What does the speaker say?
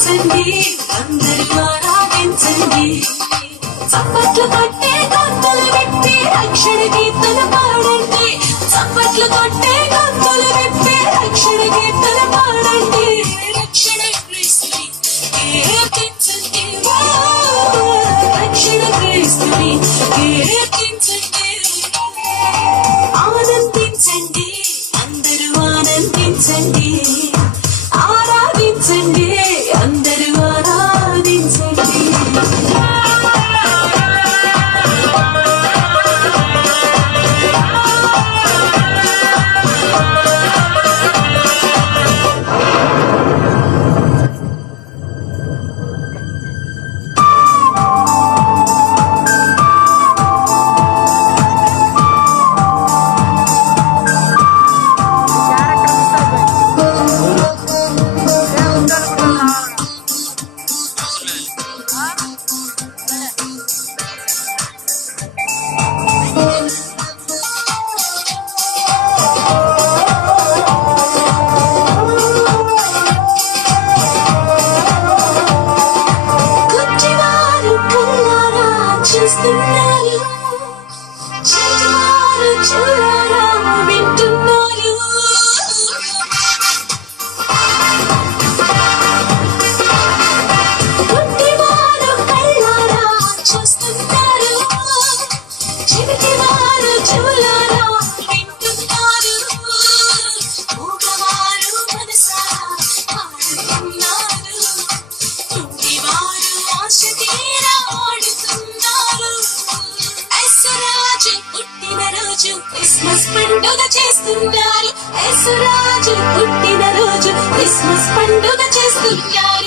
ఆరాధించండి అందరూ ఆరాధించండి చప్పట్లు కొట్టే గంతులు పెట్టి రక్షణ కీర్తన పాడండి చప్పట్లు కొట్టే గంతులు పెట్టి రక్షణ కీర్తన పాడండి రక్షణ క్రీస్తుని కీర్తించండి రక్షణ క్రీస్తుని కీర్తించండి ఆనందించండి అందరూ ఆనందించండి ఆరాధించండి అందరూ ఆరాధించండి క్రిస్మస్ పండుగ చేస్తున్నారు యేసు రాజు పుట్టిన రోజు క్రిస్మస్ పండుగ చేస్తున్నారు